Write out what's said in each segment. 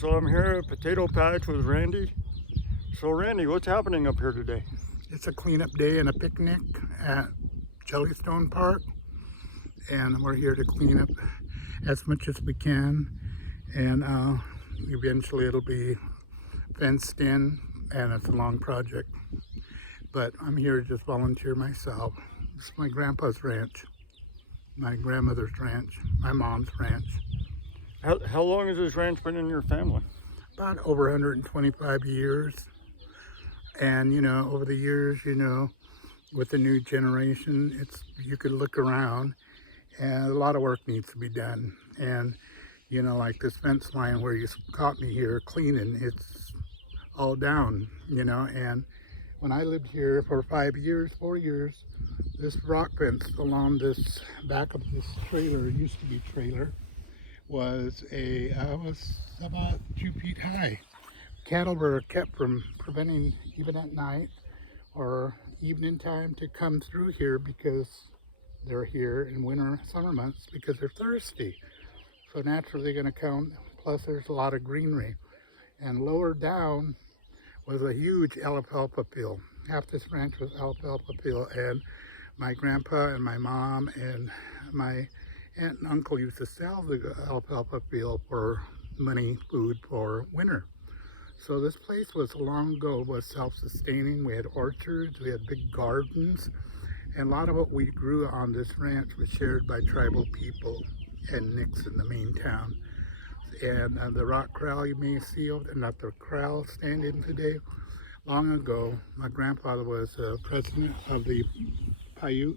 So I'm here at Potato Patch with Randy. So Randy, what's happening up here today? It's a cleanup day and a picnic at Jellystone Park, and we're here to clean up as much as we can, and eventually it'll be fenced in, and it's a long project, but I'm here to just volunteer myself. This is my grandpa's ranch, my grandmother's ranch, my mom's ranch. How long has this ranch been in your family? About over 125 years. And you know, over the years, you know, with the new generation, you could look around and a lot of work needs to be done. And you know, like this fence line where you caught me here cleaning, it's all down, you know. And when I lived here for 4 years, this rock fence along this back of this trailer, used to be trailer, was about 2 feet high. Cattle were kept from preventing, even at night or evening time, to come through here because they're here in summer months because they're thirsty. So naturally they're going to come, plus there's a lot of greenery. And lower down was a huge alfalfa field. Half this ranch was alfalfa field, and my grandpa and my mom and my aunt and uncle used to sell the alfalfa field for money, food for winter. So this place was long ago was self-sustaining. We had orchards, we had big gardens, and a lot of what we grew on this ranch was shared by tribal people and Nixon, the main town. And the rock corral you may see over there, not the corral standing today, long ago, my grandfather was president of the Paiute,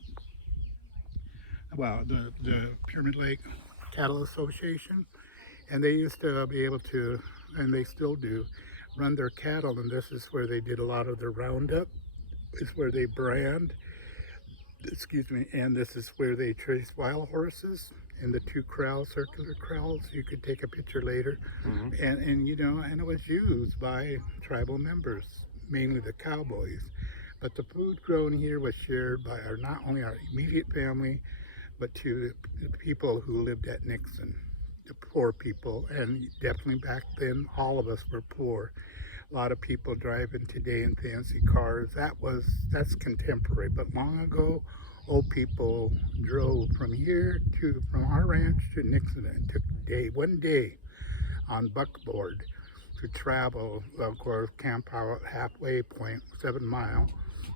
the Pyramid Lake Cattle Association, and they used to be able to, and they still do, run their cattle, and this is where they did a lot of their roundup. It's where they brand, and this is where they trace wild horses in the 2 corrals, circular corrals. You could take a picture later. Mm-hmm. and you know, and it was used by tribal members, mainly the cowboys. But the food grown here was shared by not only our immediate family, but to the people who lived at Nixon, the poor people. And definitely back then, all of us were poor. A lot of people driving today in fancy cars. That's contemporary. But long ago, old people drove from our ranch to Nixon. It took one day on buckboard to travel. Of course, camp out at halfway point, 7 mile.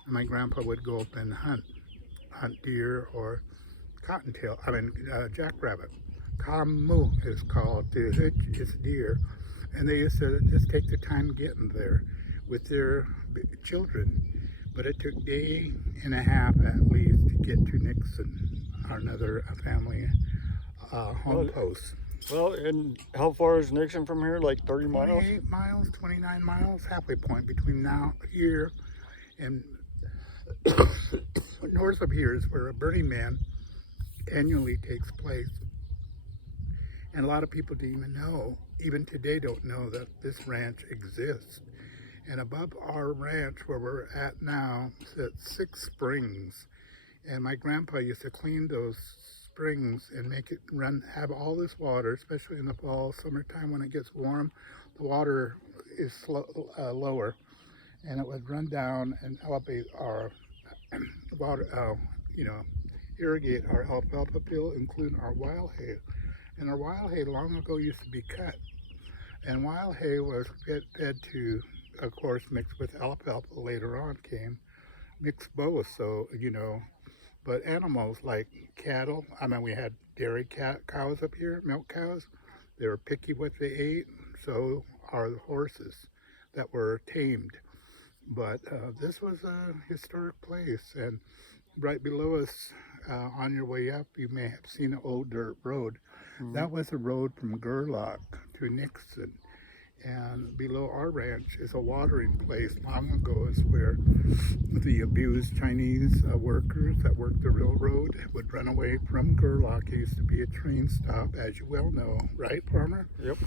And my grandpa would go up and hunt deer or jackrabbit. Kamu is called. The hitch is deer. And they used to just take their time getting there with their children. But it took a day and a half at least to get to Nixon, another family home post. Well, and how far is Nixon from here? Like 30 miles? 28 miles, 29 miles, halfway point between now here and north of here is where a Burning Man annually takes place. And a lot of people don't even know, even today don't know, that this ranch exists. And above our ranch, where we're at now, sits 6 springs. And my grandpa used to clean those springs and make it have all this water, especially in the fall, summertime when it gets warm. The water is lower, and it would run down and elevate our water, irrigate our alfalfa field, including our wild hay. And our wild hay long ago used to be cut. And wild hay was fed to, of course, mixed with alfalfa later on came, mixed both, so, you know. But animals like cattle, we had dairy cows up here, milk cows. They were picky what they ate, so are the horses that were tamed. But this was a historic place, and right below us, on your way up, you may have seen an old dirt road. Mm-hmm. That was a road from Gerlach to Nixon. And below our ranch is a watering place. Long ago is where the abused Chinese workers that worked the railroad would run away from Gerlach. It used to be a train stop, as you well know, right, Farmer? Yep.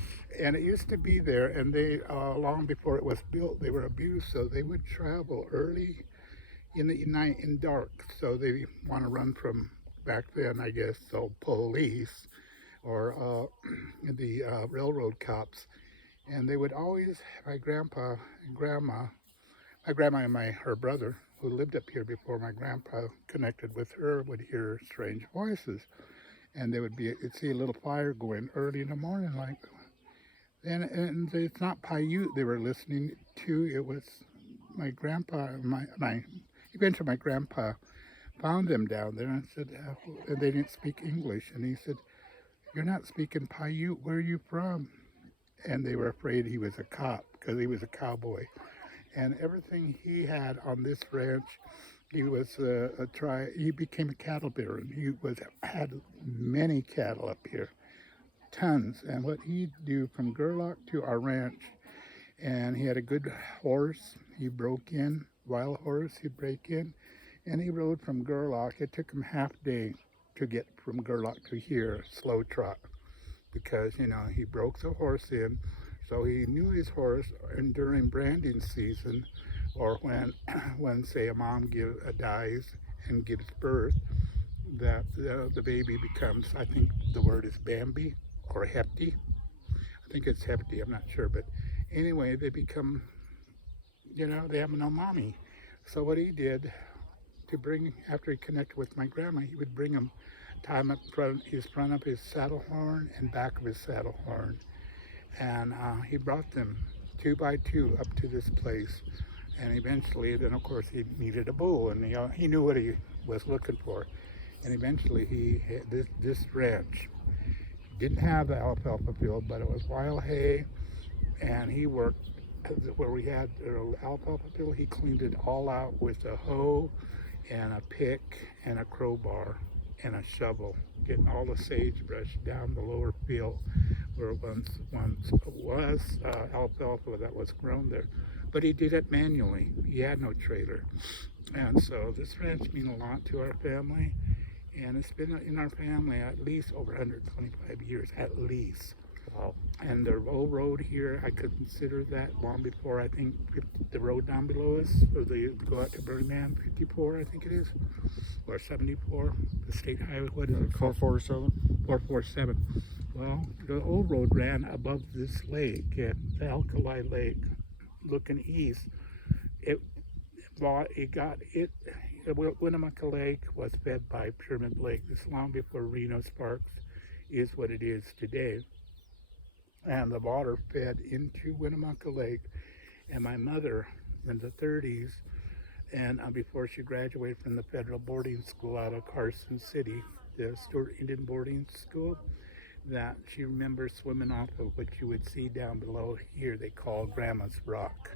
And it used to be there, and they, long before it was built, they were abused, so they would travel early in the night in dark. So they want to run from, back then, I guess, so police or the railroad cops. And they would always, my grandpa and grandma, my grandma and her brother, who lived up here before my grandpa connected with her, would hear strange voices. And they would you'd see a little fire going early in the morning, like, and it's not Paiute they were listening to, it was my grandpa, eventually my grandpa found them down there and said, and they didn't speak English. And he said, "You're not speaking Paiute, where are you from?" And they were afraid he was a cop because he was a cowboy. And everything he had on this ranch, he was he became a cattle baron. He had many cattle up here, tons. And what he'd do from Gerlach to our ranch, and he had a good horse. He broke in, wild horse, he'd break in, and he rode from Gerlach. It took him half day to get from Gerlach to here, slow trot, because, you know, he broke the horse in, so he knew his horse, and during branding season, or when say a mom dies and gives birth, that the baby becomes, I think the word is Bambi or Hefty. I think it's Hefty, I'm not sure, but anyway, they become, you know, they have no mommy. So what he did after he connected with my grandma, he would bring him, tie him up front of his saddle horn and back of his saddle horn. And he brought them 2 by 2 up to this place. And eventually, then of course he needed a bull, and he knew what he was looking for. And eventually this ranch didn't have the alfalfa field, but it was wild hay. And he worked where we had alfalfa field, he cleaned it all out with a hoe and a pick and a crowbar and a shovel, getting all the sagebrush down the lower field where once was alfalfa that was grown there. But he did it manually. He had no trailer. And so this ranch means a lot to our family, and it's been in our family at least over 125 years, at least. Wow. And the old road here, I could consider that long before, I think, the road down below us, or they go out to Birmingham, 54, I think it is, or 74, the state highway, what is it? 447. 447. Well, the old road ran above this lake, the Alkali Lake, looking east. Winnemucca Lake was fed by Pyramid Lake. This long before Reno Sparks is what it is today. And the water fed into Winnemucca Lake. And my mother, in the 30s, and before she graduated from the federal boarding school out of Carson City, the Stewart Indian boarding school, that she remembers swimming off of what you would see down below here. They call Grandma's Rock,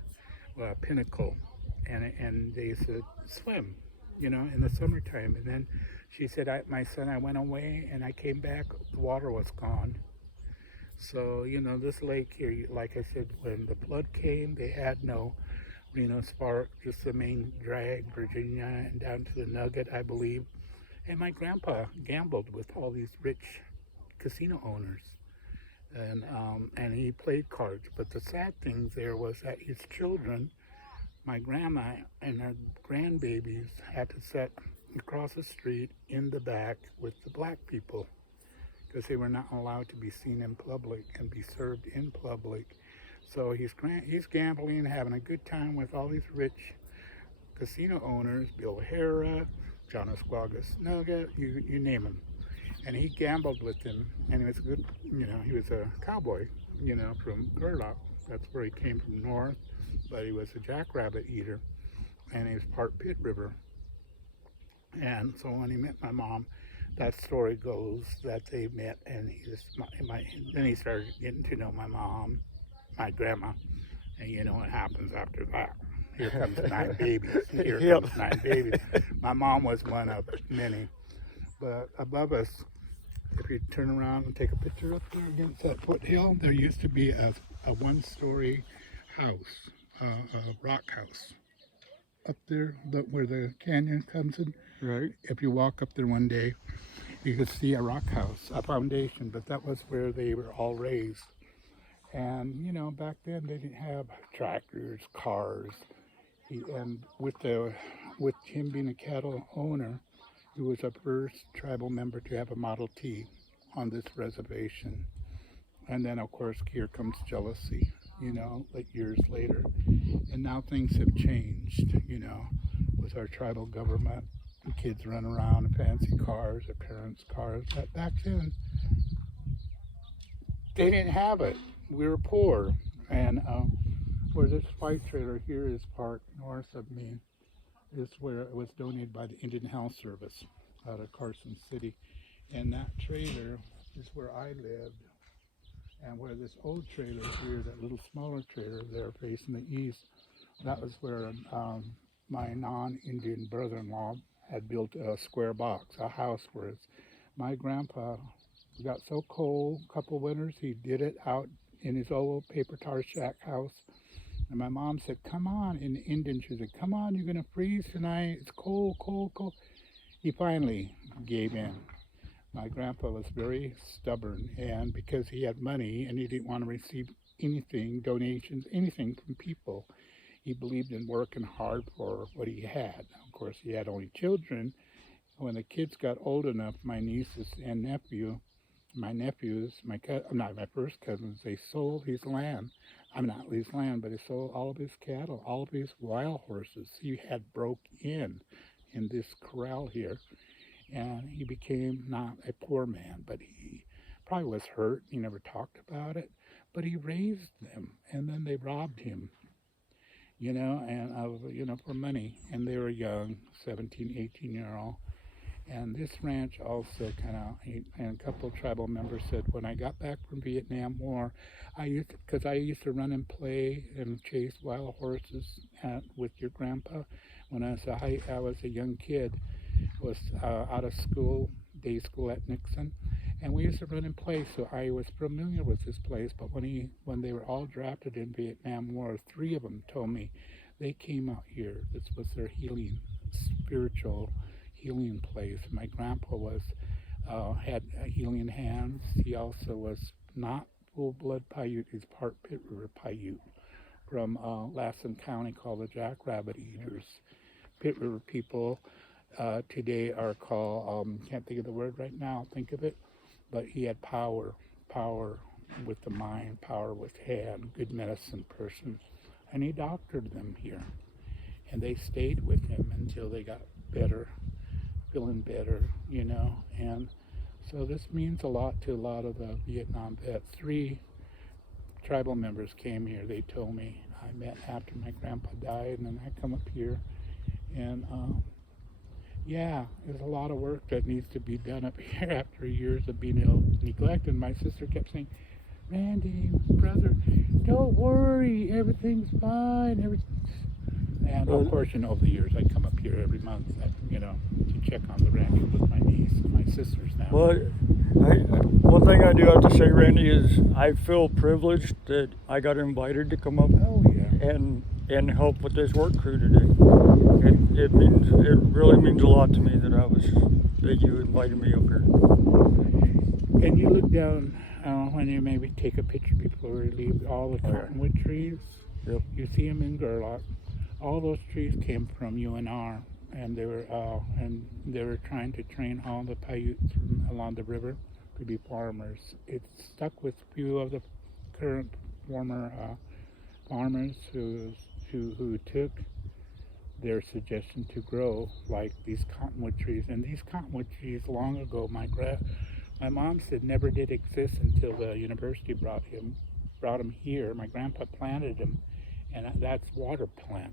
Pinnacle, and they used to swim, you know, in the summertime. And then she said, my son, I went away and I came back, the water was gone. So, you know, this lake here, like I said, when the flood came, they had no Reno Spark, just the main drag, Virginia, and down to the Nugget, I believe. And my grandpa gambled with all these rich casino owners, and he played cards. But the sad thing there was that his children, my grandma and her grandbabies, had to sit across the street in the back with the black people because they were not allowed to be seen in public and be served in public. So he's gambling, having a good time with all these rich casino owners, Bill Hara, John Esquagas Nugget, you name them. And he gambled with them, and he was good, you know, he was a cowboy, you know, from Gerlach. That's where he came from north, but he was a jackrabbit eater, and he was part Pit River. And so when he met my mom, that story goes that they met, and then he started getting to know my mom, my grandma, and you know what happens after that. Here comes 9 babies. Here comes 9 babies. My mom was one of many. But above us, if you turn around and take a picture up there against that foothill, there used to be a one-story house, a rock house. Up there, where the canyon comes in. Right. If you walk up there one day, you could see a rock house, a foundation, but that was where they were all raised. And, you know, back then they didn't have tractors, cars. And with him being a cattle owner, he was the first tribal member to have a Model T on this reservation. And then, of course, here comes jealousy. like years later. And now things have changed, with our tribal government. The kids run around in fancy cars, their parents' cars. But back then, they didn't have it. We were poor. And where this white trailer here is parked north of me is where it was donated by the Indian Health Service out of Carson City. And that trailer is where I lived. And where this old trailer here, that little smaller trailer there facing the east, that was where my non-Indian brother-in-law had built a square box, a house where my grandpa got so cold a couple winters, he did it out in his old paper tar shack house. And my mom said, come on, in Indian, she said, come on, you're going to freeze tonight. It's cold, cold, cold. He finally gave in. My grandpa was very stubborn, and because he had money and he didn't want to receive anything, donations, anything from people, he believed in working hard for what he had. Of course, he had only children. When the kids got old enough, my nieces and nephews, not my first cousins, they sold his land. Not his land, but he sold all of his cattle, all of his wild horses. He had broke in this corral here. And he became not a poor man, but he probably was hurt. He never talked about it, but he raised them, and then they robbed him, for money. And they were young, 17, 18-year-old. And this ranch also and a couple of tribal members said, when I got back from Vietnam War, I used to run and play and chase wild horses with your grandpa when I was a young kid. Was out of school, day school at Nixon, and we used to run and play, so I was familiar with this place. But when they were all drafted in Vietnam War, 3 of them told me they came out here. This was their spiritual healing place. My grandpa had healing hands. He also was not full-blood Paiute. He's part Pit River Paiute from Lassen County, called the Jackrabbit Eaters. Pit River people today are called, can't think of the word right now, think of it, but he had power with the mind, power with hand, good medicine person, and he doctored them here, and they stayed with him until they got better, feeling better, and so this means a lot to a lot of the Vietnam vets. 3 tribal members came here, they told me. I met after my grandpa died, and then I come up here, and there's a lot of work that needs to be done up here after years of being neglected. My sister kept saying, Randy, brother, don't worry, everything's fine, And of course, over the years, I come up here every month, to check on the Randy with my niece and my sisters now. Well, one thing I do have to say, Randy, is I feel privileged that I got invited to come up and help with this work crew today. It really means a lot to me that you invited me up here. Can you look down when you maybe take a picture before you leave all the cottonwood trees? Yep. You see them in Gerlach. All those trees came from UNR, and they were trying to train all the Paiutes along the river to be farmers. It's stuck with a few of the current former farmers who took their suggestion to grow like these cottonwood trees. And these cottonwood trees long ago, my mom said never did exist until the university brought them here. My grandpa planted them, and that's water plant.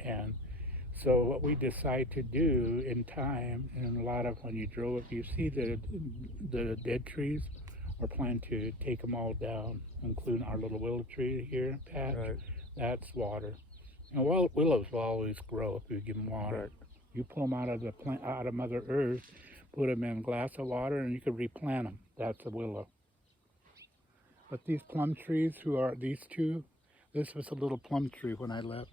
And so what we decide to do in time, and a lot of when you drove, you see the dead trees, we're planning to take them all down, including our little willow tree here, patch. Right. That's water. And willows will always grow if you give them water. Right. You pull them out of Mother Earth, put them in a glass of water, and you can replant them. That's a willow. But these plum trees, these 2, this was a little plum tree when I left.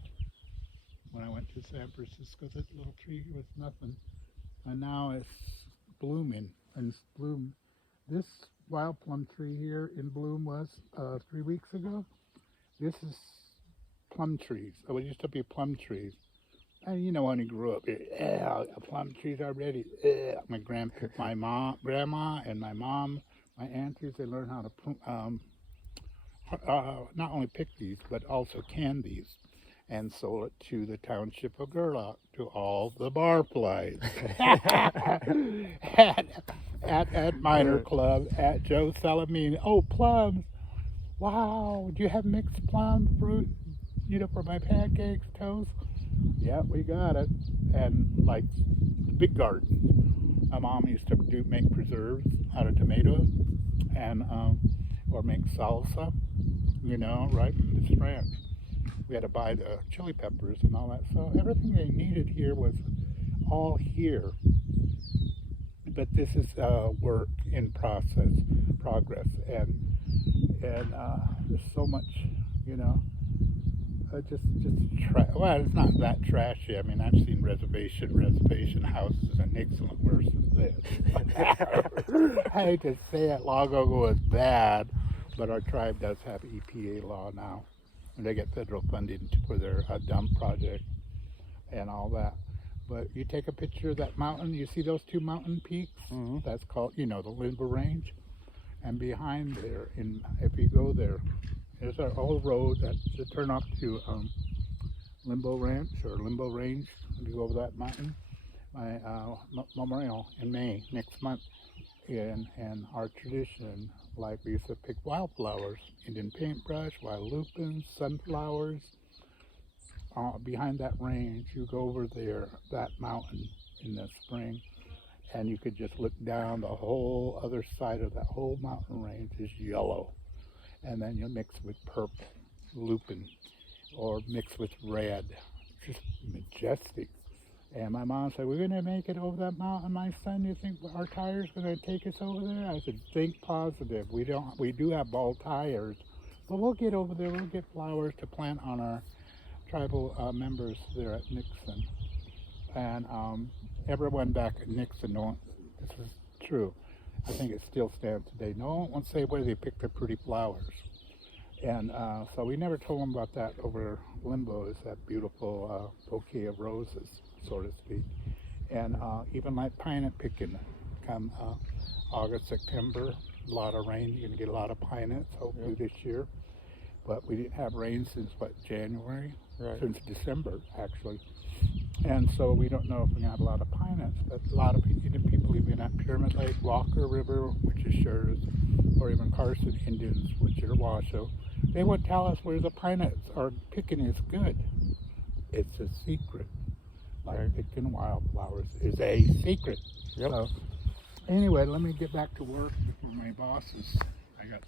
When I went to San Francisco, this little tree was nothing. And now it's blooming, and it's bloomed. This wild plum tree here in bloom was 3 weeks ago. This is plum trees. It used to be plum trees. And when you grew up, plum trees are ready. My grandma and my mom, my aunties, they learned how to not only picked these, but also canned these and sold it to the township of Gerlach, to all the barflies at Minor Club, at Joe Salamine. Oh, plums! Wow, do you have mixed plum fruit, for my pancakes, toast? Yeah, we got it. And like big garden. My mom used to make preserves out of tomatoes, and or make salsa, right from this ranch. We had to buy the chili peppers and all that. So everything they needed here was all here. But this is work in progress, and there's so much, well, it's not that trashy. I mean, I've seen reservation houses in Nixon look worse than this. I hate to say it, long ago was bad, but our tribe does have EPA law now, and they get federal funding for their dump project and all that. But you take a picture of that mountain, you see those two mountain peaks? Mm-hmm. That's called, the Limbo Range. And behind there, if you go there, there's an old road that turn off to Limbo Ranch or Limbo Range. If you go over that mountain, my memorial in May next month. And our tradition, like we used to pick wildflowers, Indian paintbrush, wild lupins, sunflowers. Behind that range, you go over there, that mountain in the spring, and you could just look down. The whole other side of that whole mountain range is yellow, and then you mix with purple lupin or mix with red. Just majestic. And my mom said, "We're gonna make it over that mountain, my son. You think our tires gonna take us over there?" I said, "Think positive. We do have bald tires, but we'll get over there. We'll get flowers to plant on our tribal members there at Nixon." And everyone back at Nixon knows this is true. I think it still stands today. No one won't say where they picked their pretty flowers. And so we never told them about that over Limbo, is that beautiful bouquet of roses, so to speak. And even like pine picking, come August, September, a lot of rain. You're going to get a lot of pine hopefully this year. But we didn't have rain since, January? Right. Since December, actually. And so we don't know if we're going to have a lot of pine nuts, but a lot of people even at Pyramid Lake, Walker River, which is Schurz, or even Carson Indians, which are Washoe, they would tell us where the pine nuts are picking is good. It's a secret. Like picking wildflowers is a secret. Yep. So anyway, let me get back to work before my bosses. I got